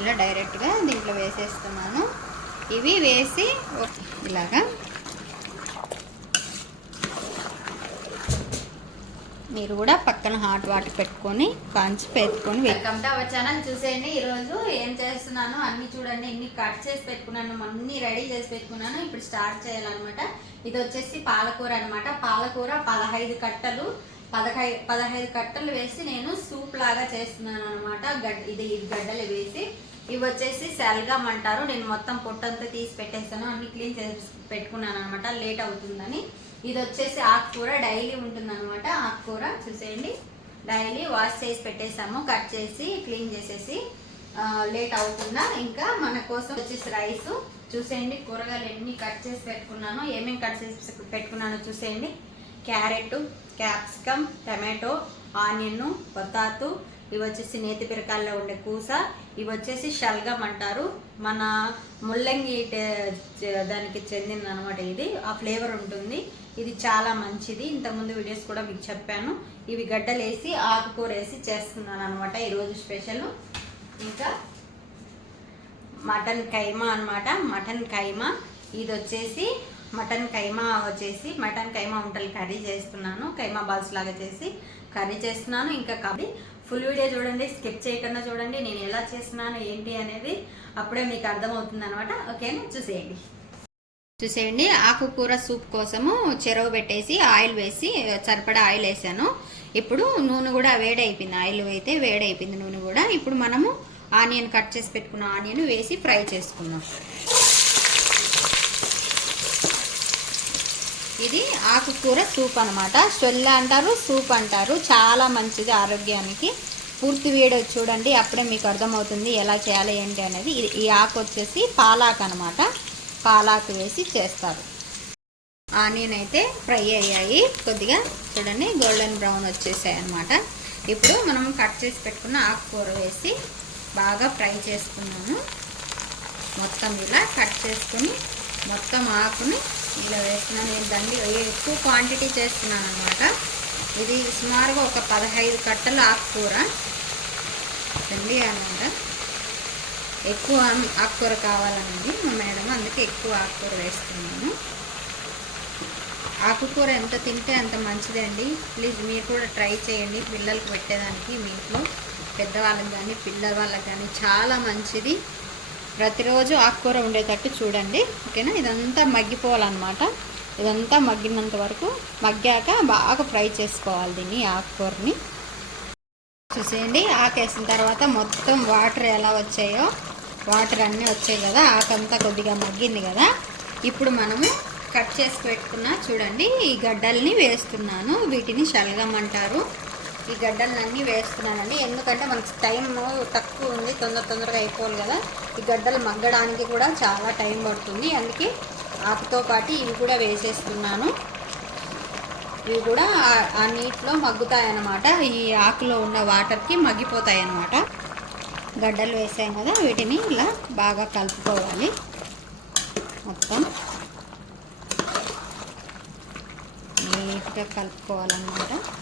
ఇలా డైరెక్ట్గా దీంట్లో వేసేస్తున్నాను. ఇవి వేసి ఇలాగా మీరు కూడా పక్కన హాట్ వాటర్ పెట్టుకొని కాంచి పెట్టుకొని వెల్కమ్ టు అవర్ ఛానల్. చూసేయండి ఈరోజు ఏం చేస్తున్నాను అన్ని చూడండి. ఇన్ని కట్ చేసి పెట్టుకున్నాను అన్ని రెడీ చేసి పెట్టుకున్నాను. ఇప్పుడు స్టార్ట్ చేయాలన్నమాట. ఇది వచ్చేసి పాలకూర అనమాట పాలకూర పదహైదు కట్టలు పదహై పదహైదు కట్టలు వేసి నేను సూప్ లాగా చేస్తున్నాను అనమాట గడ్ ఇది ఇది గడ్డలు వేసి ఇవి వచ్చేసి సెల్గమ్ అంటారు. నేను మొత్తం పొట్టంతా తీసి పెట్టేస్తాను అన్ని క్లీన్ చేసి పెట్టుకున్నాను అనమాట లేట్ అవుతుందని. ఇది వచ్చేసి ఆకుకూర డైలీ ఉంటుందన్నమాట. ఆకుకూర చూసేయండి. డైలీ వాష్ చేసి పెట్టేసాము. కట్ చేసి క్లీన్ చేసేసి లేట్ అవుతుందా? ఇంకా మన కోసం వచ్చేసి రైస్. చూసేయండి. కూరగాయలు ఎన్ని కట్ చేసి పెట్టుకున్నాను ఏమేమి కట్ చేసి పెట్టుకున్నానో చూసేయండి. Carrot capsicum tomato onion potato ఇవి వచ్చేసి నేతి పిరకాల్లో ఉండే కూస ఇవి వచ్చేసి షల్గం అంటారు. మన ముల్లంగి దానికి చెందిన అనమాట ఇది. ఆ ఫ్లేవర్ ఉంటుంది. ఇది చాలా మంచిది. ఇంతకుముందు వీడియోస్ కూడా మీకు చెప్పాను. ఇవి గడ్డలు వేసి ఆకుకూర వేసి చేస్తున్నాను అనమాట ఈరోజు స్పెషల్. ఇంకా మటన్ కైమా అన్నమాట మటన్ కైమా. ఇది వచ్చేసి మటన్ కైమా వచ్చేసి మటన్ కైమా వంటలు కర్రీ చేస్తున్నాను. కైమా బాల్స్ లాగా చేసి కర్రీ చేస్తున్నాను. ఇంకా కాబట్టి ఫుల్ వీడియో చూడండి స్కిప్ చేయకుండా చూడండి నేను ఎలా చేస్తున్నాను ఏంటి అనేది అప్పుడే మీకు అర్థమవుతుంది అనమాట ఓకేనా చూసేయండి. చూసేయండి ఆకుకూర సూప్ కోసము చెరవ పెట్టేసి ఆయిల్ వేసి సరిపడా ఆయిల్ వేసాను. ఇప్పుడు నూనె కూడా వేడైపోయింది. ఆయిల్ అయితే వేడైపోయింది నూనె కూడా. ఇప్పుడు మనము ఆనియన్ కట్ చేసి పెట్టుకున్న ఆనియన్ వేసి ఫ్రై చేసుకున్నాం ఇది ఆకుకూర సూప్ అనమాట సొల్ల అంటారు సూప్ అంటారు. చాలా మంచిది ఆరోగ్యానికి. పూర్తి వీడియో చూడండి అప్పుడే మీకు అర్థమవుతుంది ఎలా చేయాలి ఏంటి అనేది. ఇది ఈ ఆకు వచ్చేసి పాలాకు అనమాట పాలాకు వేసి చేస్తారు. ఆనియన్ అయితే ఫ్రై అయ్యాయి. కొద్దిగా చూడండి గోల్డెన్ బ్రౌన్ వచ్చేసాయి అనమాట ఇప్పుడు మనం కట్ చేసి పెట్టుకున్న ఆకుకూర వేసి బాగా ఫ్రై చేసుకున్నాము. మొత్తం ఇలా కట్ చేసుకుని మొత్తం ఆకుని ఇలా వేస్తున్నాను నేను దాన్ని ఎక్కువ క్వాంటిటీ చేస్తున్నాను అనమాట ఇది సుమారుగా ఒక పదహైదు కట్టల ఆకుకూర. తండ్రి అనమాట ఎక్కువ ఆకుకూర కావాలన్నది మా మేడం అందుకే ఎక్కువ ఆకుకూర వేస్తున్నాను. ఆకుకూర ఎంత తింటే అంత మంచిదండి ప్లీజ్ మీరు కూడా ట్రై చేయండి. పిల్లలకు పెట్టేదానికి మీ ఇంట్లో పెద్దవాళ్ళకి కానీ పిల్లల వాళ్ళకి కానీ చాలా మంచిది. ప్రతిరోజు ఆకుకూర ఉండేటట్టు చూడండి. ఓకేనా? ఇదంతా మగ్గిపోవాలన్నమాట. ఇదంతా మగ్గినంత వరకు మగ్గాక బాగా ఫ్రై చేసుకోవాలి దీన్ని ఆకుకూరని. చూసేయండి. ఆకేసిన తర్వాత మొత్తం వాటర్ ఎలా వచ్చాయో. వాటర్ అన్నీ వచ్చాయి కదా. ఆకంతా కొద్దిగా మగ్గింది కదా. ఇప్పుడు మనము కట్ చేసి పెట్టుకున్న చూడండి ఈ గడ్డల్ని వేస్తున్నాను. వీటిని శలగం అంటారు ఈ గడ్డలన్నీ వేస్తున్నానండి. ఎందుకంటే మనకి టైం తక్కువ ఉంది తొందర తొందరగా అయిపోవాలి కదా. ఈ గడ్డలు మగ్గడానికి కూడా చాలా టైం పడుతుంది. అందుకే ఆకుతో పాటు ఇవి కూడా వేసేస్తున్నాను. ఇవి కూడా ఆ- నీటిలో మగ్గుతాయి అన్నమాట ఈ ఆకులో ఉన్న వాటర్కి మగ్గిపోతాయి అన్నమాట గడ్డలు వేసాం కదా వీటిని ఇలా బాగా కలుపుకోవాలి. మొత్తం నీట్గా కలుపుకోవాలన్నమాట.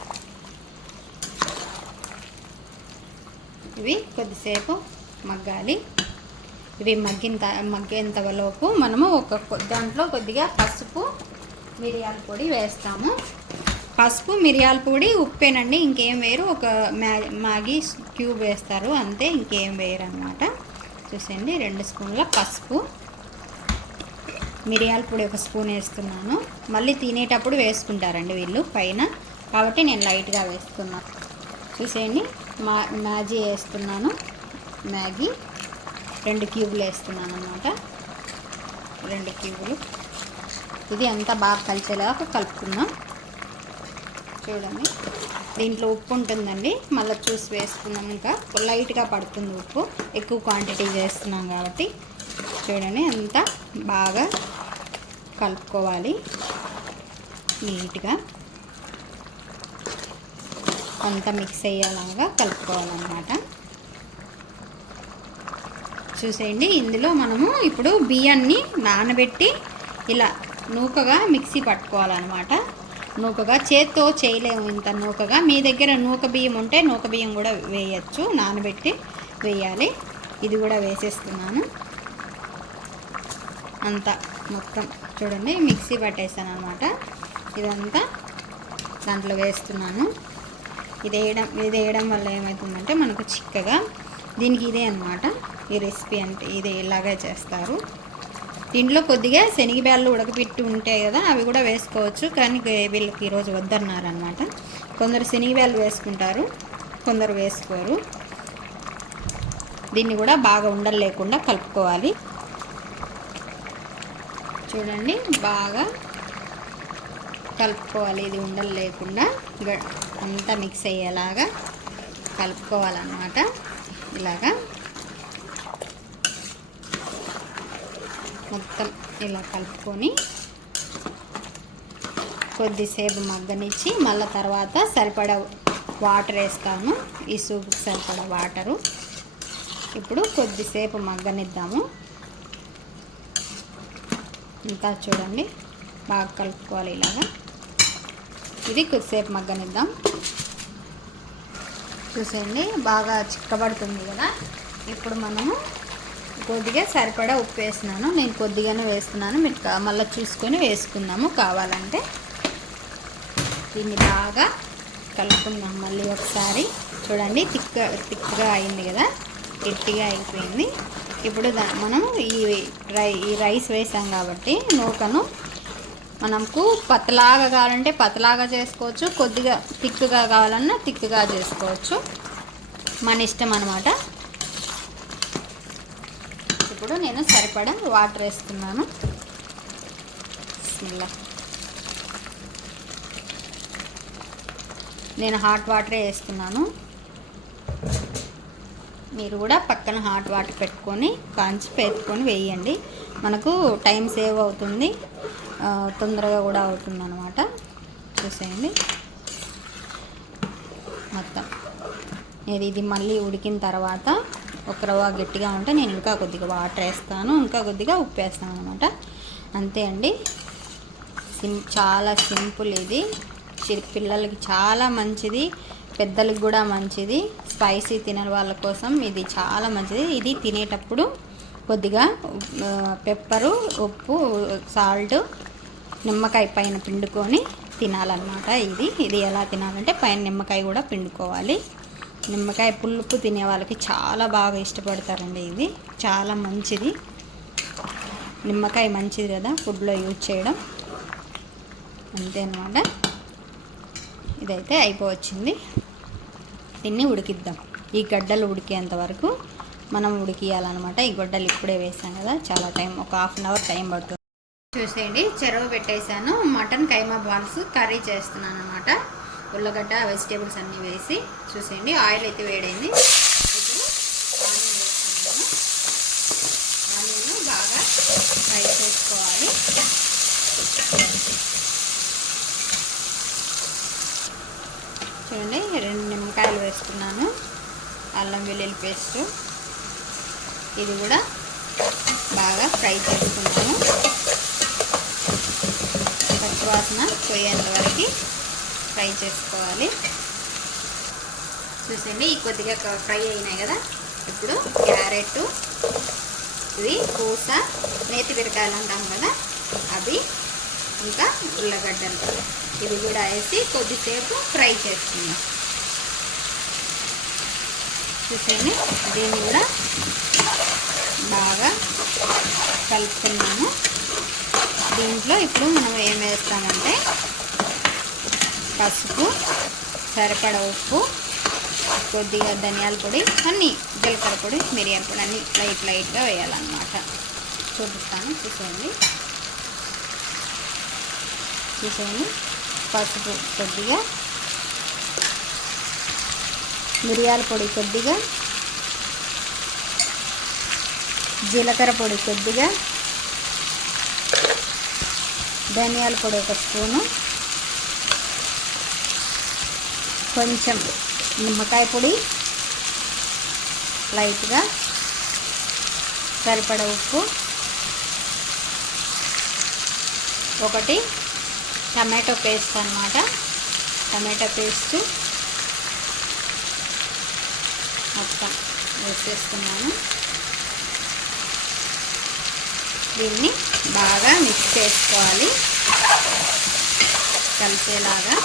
ఇవి కొద్దిసేపు మగ్గాలి. ఇవి మగ్గిన మగ్గేంతలోపు మనము ఒక కొ- దాంట్లో కొద్దిగా పసుపు మిరియాల పొడి వేస్తాము. పసుపు మిరియాల పొడి ఉప్పేనండి ఇంకేం వేరు. ఒక మ్యాగీ క్యూబ్ వేస్తారు అంతే ఇంకేం వేయరు అనమాట చూసండి రెండు స్పూన్ల పసుపు. మిరియాల పొడి ఒక స్పూన్ వేస్తున్నాను. మళ్ళీ తినేటప్పుడు వేసుకుంటారండి వీళ్ళు పైన. కాబట్టి నేను లైట్గా వేస్తున్నాను చూసేయండి మా మ్యాగీ వేస్తున్నాను. మ్యాగీ రెండు క్యూబులు వేస్తున్నాను అనమాట రెండు క్యూబులు. ఇది అంతా బాగా కలిసేలాగా కలుపుకుందాం. చూడండి. దీంట్లో ఉప్పు ఉంటుందండి. మళ్ళీ చూసి వేసుకున్నాం ఇంకా. లైట్గా పడుతుంది ఉప్పు. ఎక్కువ క్వాంటిటీ చేస్తున్నాం కాబట్టి. చూడండి అంతా బాగా కలుపుకోవాలి. నీట్గా. అంతా మిక్స్ అయ్యేలాగా కలుపుకోవాలన్నమాట. చూసేయండి ఇందులో మనము ఇప్పుడు బియ్యాన్ని నానబెట్టి ఇలా నూకగా మిక్సీ పట్టుకోవాలన్నమాట. నూకగా చేత్తో చేయలేము ఇంత నూకగా. మీ దగ్గర నూక బియ్యం ఉంటే నూక బియ్యం కూడా వేయచ్చు నానబెట్టి వేయాలి. ఇది కూడా వేసేస్తున్నాను. అంతా మొత్తం చూడండి మిక్సీ పట్టేసాను అనమాట ఇదంతా దాంట్లో వేస్తున్నాను. ఇది వేయడం ఇది వేయడం వల్ల ఏమవుతుందంటే మనకు చిక్కగా దీనికి ఇదే అనమాట ఈ రెసిపీ అంటే ఇది ఇలాగే చేస్తారు. దీంట్లో కొద్దిగా శనగబ్యాళ్ళు ఉడకపెట్టి ఉంటాయి కదా అవి కూడా వేసుకోవచ్చు. కానీ వీళ్ళకి ఈరోజు వద్దన్నారనమాట కొందరు శనగబ్యాళ్ళు వేసుకుంటారు కొందరు వేసుకోరు. దీన్ని కూడా బాగా ఉండలు లేకుండా కలుపుకోవాలి. చూడండి బాగా కలుపుకోవాలి. ఇది ఉండలు లేకుండా గ- అంతా మిక్స్ అయ్యేలాగా కలుపుకోవాలన్నమాట. ఇలాగా మొత్తం ఇలా కలుపుకొని కొద్దిసేపు మగ్గనిచ్చి మళ్ళీ తర్వాత సరిపడ వాటర్ వేస్తాను ఈ సూప్కి సరిపడ వాటరు. ఇప్పుడు కొద్దిసేపు మగ్గనిద్దాము. ఇంకా చూడండి బాగా కలుపుకోవాలి ఇలాగా. ఇది కొద్దిసేపు మగ్గనిద్దాం. చూసేయండి బాగా చిక్కబడుతుంది కదా. ఇప్పుడు మనము కొద్దిగా సరిపడా ఉప్పు వేసినాను నేను కొద్దిగానే వేస్తున్నాను. మీరు మళ్ళీ చూసుకొని వేసుకుందాము కావాలంటే. దీన్ని బాగా కలుపుకుందాం మళ్ళీ ఒకసారి. చూడండి తిక్క తిక్కగా అయింది కదా. గట్టిగా అయిపోయింది. ఇప్పుడు దా మనం ఈ రై ఈ రైస్ వేసాం కాబట్టి నూకను మనకు పతలాగా కావాలంటే పతలాగా చేసుకోవచ్చు. కొద్దిగా తిక్కుగా కావాలన్నా తిక్కుగా చేసుకోవచ్చు. మన ఇష్టం అనమాట ఇప్పుడు నేను సరిపడా వాటర్ వేస్తున్నాను. బిస్మిల్లా నేను హాట్ వాటరే వేస్తున్నాను. మీరు కూడా పక్కన హాట్ వాటర్ పెట్టుకొని కాంచి పెట్టుకొని వేయండి. మనకు టైం సేవ్ అవుతుంది. తొందరగా కూడా అవుతుంది అనమాట చూసేయండి. మొత్తం. ఇది ఇది మళ్ళీ ఉడికిన తర్వాత ఒక రవ్వ గట్టిగా ఉంటే నేను ఇంకా కొద్దిగా వాటర్ వేస్తాను. ఇంకా కొద్దిగా ఉప్పు వేస్తాను అనమాట అంతే అండి. సిం చాలా సింపుల్ ఇది. చి- పిల్లలకి చాలా మంచిది. పెద్దలకు కూడా మంచిది. స్పైసీ తినని వాళ్ళ కోసం ఇది చాలా మంచిది. ఇది తినేటప్పుడు కొద్దిగా పెప్పరు ఉప్పు సాల్ట్ నిమ్మకాయ పైన పిండుకొని తినాలన్నమాట ఇది. ఇది ఎలా తినాలంటే పైన నిమ్మకాయ కూడా పిండుకోవాలి. నిమ్మకాయ పులుపు తినే వాళ్ళకి చాలా బాగా ఇష్టపడతారండి ఇది చాలా మంచిది. నిమ్మకాయ మంచిది కదా ఫుడ్లో యూజ్ చేయడం. అంతే అనమాట ఇదైతే అయిపోవచ్చింది. దీన్ని ఉడికిద్దాం. ఈ గడ్డలు ఉడికేంత వరకు మనం ఉడికియాలన్నమాట. ఈ గడ్డలు ఇప్పుడే వేసాం కదా. చాలా టైం ఒక హాఫ్ అన్ అవర్ టైం పడుతుంది. చూసేయండి చెరువు పెట్టేశాను. మటన్ కైమా బాల్స్ కర్రీ చేస్తున్నాను అనమాట ఉల్లగడ్డ వెజిటేబుల్స్ అన్నీ వేసి చూసేయండి. ఆయిల్ అయితే వేడైంది. ఆనియన్ బాగా ఫ్రై చేసుకోవాలి. చూడండి రెండు నిమ్మకాయలు వేస్తున్నాను. అల్లం వెల్లుల్లి పేస్ట్. ఇది కూడా బాగా ఫ్రై చేసుకున్నాను. వాసన పోయేంత వరకు ఫ్రై చేసుకోవాలి. చూసండి ఈ కొద్దిగా క- ఫ్రై అయినాయి కదా. ఇప్పుడు క్యారెట్ ఇవి పూస నేతి పిరకాయలు అంటాం కదా అవి ఇంకా ఉల్లగడ్డలు. ఇవి కూడా వేసి కొద్దిసేపు ఫ్రై చేసుకుందాం. చూసేయండి దీన్ని కూడా బాగా కలుపుకున్నాము దీంట్లో ఇప్పుడు మనం ఏం వేస్తామంటే పసుపు సరిపడ ఉప్పు కొద్దిగా ధనియాల పొడి అన్నీ జీలకర్ర పొడి మిరియాల పొడి అన్నీ లైట్ లైట్గా వేయాలన్నమాట. చూపిస్తాను చూసేయండి. చూసేయండి. పసుపు కొద్దిగా మిరియాల పొడి కొద్దిగా జీలకర్ర పొడి కొద్దిగా ధనియాల పొడి ఒక స్పూను. కొంచెం నిమ్మకాయ పొడి. లైట్గా సరిపడ ఉప్పు. ఒకటి టమాటో పేస్ట్ అనమాట టమాటో పేస్ట్ మొత్తం వేసేస్తున్నాను దీన్ని బాగా మిక్స్ చేసుకోవాలి. కలిసేలాగా.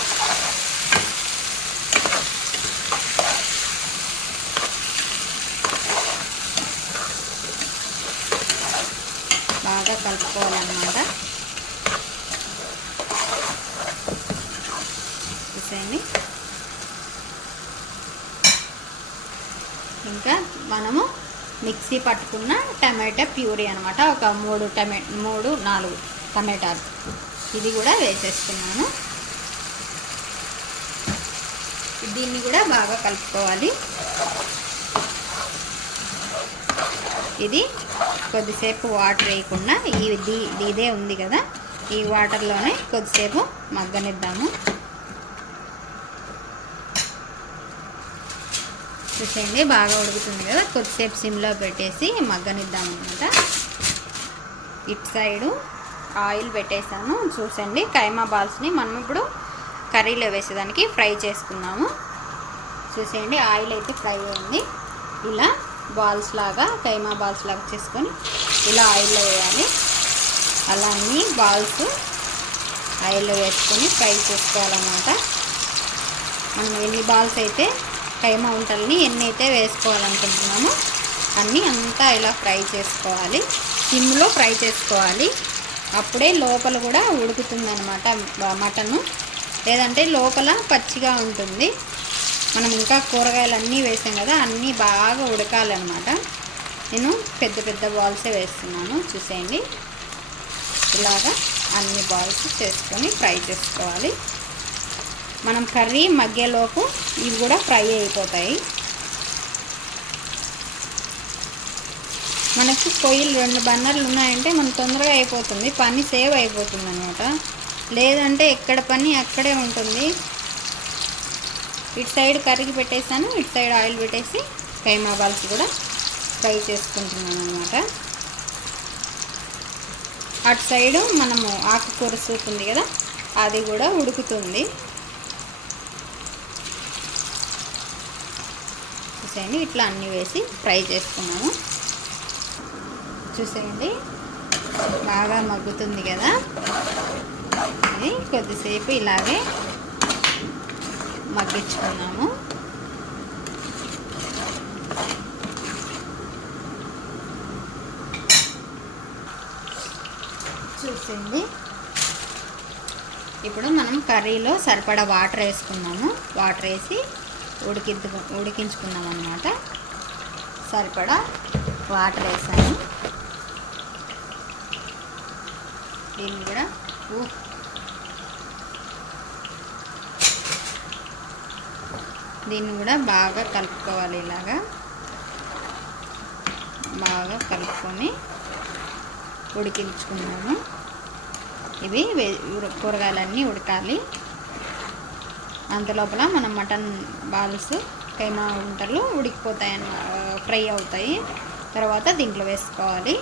బాగా కలుపుకోవాలన్నమాట. చూసేయండి. ఇంకా మనము మిక్సీ పట్టుకున్న టమాటా ప్యూరీ అనమాట ఒక మూడు టమే మూడు నాలుగు టమాటాలు. ఇది కూడా వేసేస్తున్నాను. దీన్ని కూడా బాగా కలుపుకోవాలి. ఇది కొద్దిసేపు వాటర్ వేయకుండా ఇది ఇదే ఉంది కదా. ఈ వాటర్లోనే కొద్దిసేపు మగ్గనిద్దాము. చూసేయండి బాగా ఉడుకుతుంది కదా. కొద్దిసేపు సిమ్లో పెట్టేసి మగ్గనిద్దాం అనమాట ఇటు సైడు ఆయిల్ పెట్టేసాను చూసండి కైమా బాల్స్ని మనం ఇప్పుడు కర్రీలో వేసేదానికి ఫ్రై చేసుకుందాము. చూసేయండి ఆయిల్ అయితే ఫ్రై అయింది. ఇలా బాల్స్ లాగా కైమా బాల్స్ లాగా చేసుకొని ఇలా ఆయిల్లో వేయాలి. అలా అన్ని బాల్స్ ఆయిల్లో వేసుకొని ఫ్రై చేసుకోవాలన్నమాట. మనం ఎన్ని బాల్స్ అయితే కైమా ఉంటల్ని ఎన్ని అయితే వేసుకోవాలనుకుంటున్నామో అన్నీ అంతా ఇలా ఫ్రై చేసుకోవాలి. సిమ్లో ఫ్రై చేసుకోవాలి. అప్పుడే లోపల కూడా ఉడుకుతుందనమాట మటను. లేదంటే లోపల పచ్చిగా ఉంటుంది. మనం ఇంకా కూరగాయలు అన్నీ వేసాం కదా అన్నీ బాగా ఉడకాలన్నమాట. నేను పెద్ద పెద్ద బాల్సే వేస్తున్నాను చూసేయండి. ఇలాగా అన్ని బాల్స్ చేసుకొని ఫ్రై చేసుకోవాలి. మనం కర్రీ మగ్గేలోపు ఇవి కూడా ఫ్రై అయిపోతాయి. మనకి పొయ్యిలు రెండు బన్నర్లు ఉన్నాయంటే మనం తొందరగా అయిపోతుంది పని సేవ్ అయిపోతుంది అనమాట లేదంటే ఎక్కడ పని అక్కడే ఉంటుంది. ఇటు సైడ్ కర్రీకి పెట్టేసాను ఇటు సైడ్ ఆయిల్ పెట్టేసి కైమా బాల్స్ కూడా ఫ్రై చేసుకుంటున్నాను అనమాట అటు సైడు మనము ఆకుకూర సూప్ ఉంది కదా అది కూడా ఉడుకుతుంది. చూసేయండి ఇట్లా అన్నీ వేసి ఫ్రై చేసుకున్నాము. చూసేయండి. బాగా మగ్గుతుంది కదా. ఇది కొద్దిసేపు ఇలాగే మగ్గించుకున్నాము. చూసేయండి. ఇప్పుడు మనం కర్రీలో సరిపడా వాటర్ వేసుకున్నాము వాటర్ వేసి ఉడికిద్దు ఉడికించుకున్నాం అనమాట సరిపడా వాటర్ వేసాను. దీన్ని కూడా దీన్ని కూడా బాగా కలుపుకోవాలి ఇలాగా. బాగా కలుపుకొని ఉడికించుకున్నాము. ఇవి కూరగాయలన్నీ ఉడకాలి. అంతలోపల మనం మటన్ బాల్స్ కైమా ఉంటలు ఉడికిపోతాయి ఫ్రై అవుతాయి. తర్వాత దీంట్లో వేసుకోవాలి.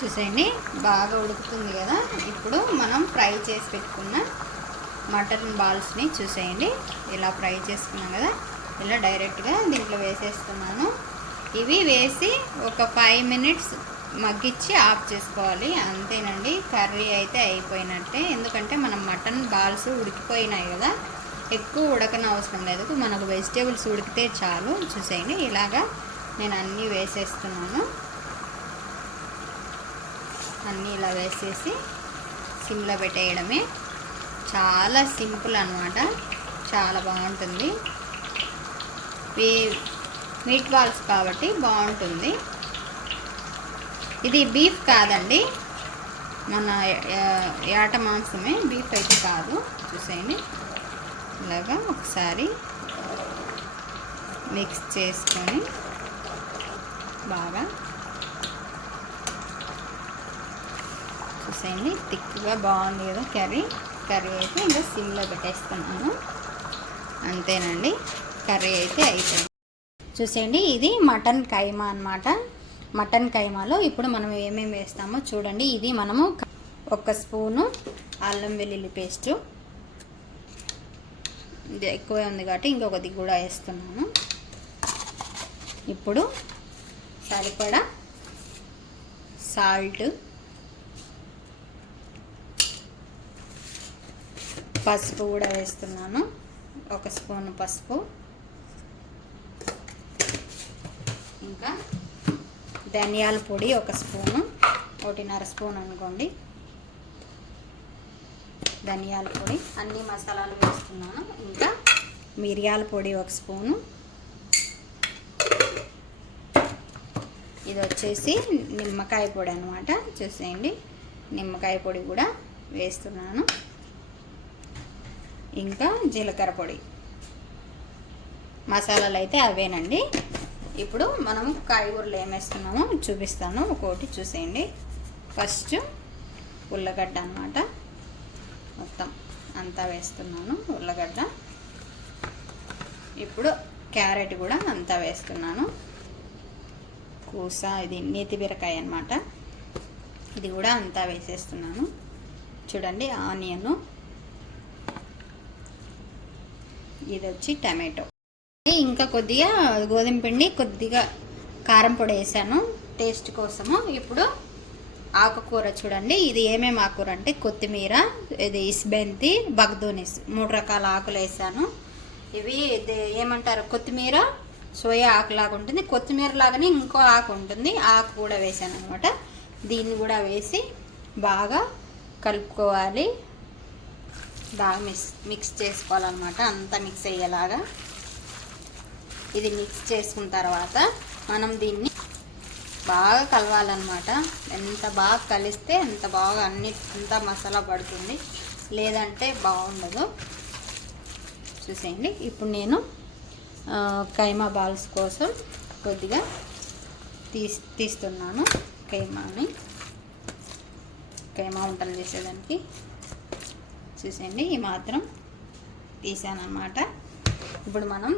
చూసేయండి బాగా ఉడుకుతుంది కదా. ఇప్పుడు మనం ఫ్రై చేసి పెట్టుకున్న మటన్ బాల్స్ని చూసేయండి. ఇలా ఫ్రై చేసుకున్నాం కదా. ఇలా డైరెక్ట్గా దీంట్లో వేసేస్తున్నాను. ఇవి వేసి ఒక ఫైవ్ మినిట్స్ మగ్గిచ్చి ఆఫ్ చేసుకోవాలి. అంతేనండి. కర్రీ అయితే అయిపోయినట్టే. ఎందుకంటే మనం మటన్ బాల్స్ ఉడికిపోయినాయి కదా. ఎక్కువ ఉడకన అవసరం లేదు. మనకు వెజిటేబుల్స్ ఉడికితే చాలు. చూసేయండి. ఇలాగా నేను అన్నీ వేసేస్తున్నాను. అన్నీ ఇలా వేసేసి సిమ్లో పెట్టేయడమే. చాలా సింపుల్ అనమాట చాలా బాగుంటుంది. మీట్ బాల్స్ కాబట్టి బాగుంటుంది. ఇది బీఫ్ కాదండి. మన ఏట మాంసమే. బీఫ్ అయితే కాదు. చూసేయండి. ఇలాగా ఒకసారి మిక్స్ చేసుకొని బాగా చూసేయండి. థిక్గా బాగుంది కదా కర్రీ. కర్రీ అయితే ఇంకా సిమ్లో పెట్టేస్తున్నాను. అంతేనండి. కర్రీ అయితే అయిపోయింది. చూసేయండి. ఇది మటన్ కైమా అనమాట మటన్ కైమాలో ఇప్పుడు మనం ఏమేమి వేస్తామో చూడండి. ఇది మనము ఒక స్పూను అల్లం వెల్లుల్లి పేస్టు. ఇది ఎక్కువే ఉంది కాబట్టి ఇంకొకటి కూడా వేస్తున్నాను. ఇప్పుడు సరిపడా సాల్ట్ పసుపు కూడా వేస్తున్నాను. ఒక స్పూన్ పసుపు. ఇంకా ధనియాల పొడి ఒక స్పూను ఒకటిన్నర స్పూన్ అనుకోండి. ధనియాల పొడి అన్ని మసాలాలు వేస్తున్నాను. ఇంకా మిరియాల పొడి ఒక స్పూను. ఇది వచ్చేసి నిమ్మకాయ పొడి అనమాట చూసేయండి. నిమ్మకాయ పొడి కూడా వేస్తున్నాను. ఇంకా జీలకర్ర పొడి. మసాలాలు అయితే అవేనండి. ఇప్పుడు మనం కాయగూరలు ఏమేస్తున్నామో చూపిస్తాను. ఒకటి చూసేయండి. ఫస్ట్ ఉల్లగడ్డ అన్నమాట. మొత్తం అంతా వేస్తున్నాను ఉల్లగడ్డ. ఇప్పుడు క్యారెట్ కూడా అంతా వేస్తున్నాను. కూస ఇది నేతి బీరకాయ అనమాట ఇది కూడా అంతా వేసేస్తున్నాను. చూడండి ఆనియను. ఇది వచ్చి టమాటో. ఇంకా కొద్దిగా గోధుమ పిండి కొద్దిగా కారం పొడి వేసాను. టేస్ట్ కోసము. ఇప్పుడు ఆకుకూర చూడండి. ఇది ఏమేమి ఆకుకూర అంటే కొత్తిమీర ఇది ఇస్బెంతి బగ్దూనిస్ మూడు రకాల ఆకులు వేసాను. ఇవి ఏమంటారు? కొత్తిమీర సోయా ఆకులాగా ఉంటుంది. కొత్తిమీర లాగానే ఇంకో ఆకు ఉంటుంది. ఆకు కూడా వేసాను అనమాట దీన్ని కూడా వేసి బాగా కలుపుకోవాలి. బాగా మిక్స్ మిక్స్ చేసుకోవాలన్నమాట. అంతా మిక్స్ అయ్యేలాగా. ఇది మిక్స్ చేసుకున్న తర్వాత మనం దీన్ని బాగా కలవాలన్నమాట. ఎంత బాగా కలిస్తే అంత బాగా అన్ని అంత మసాలా పడుతుంది. లేదంటే బాగుండదు. చూసేయండి. ఇప్పుడు నేను కైమా బాల్స్ కోసం కొద్దిగా తీస్ తీస్తున్నాను. కైమాని. కైమా వంటలు చేసేదానికి. చూసేయండి. ఈ మాత్రం తీసాను ఇప్పుడు మనం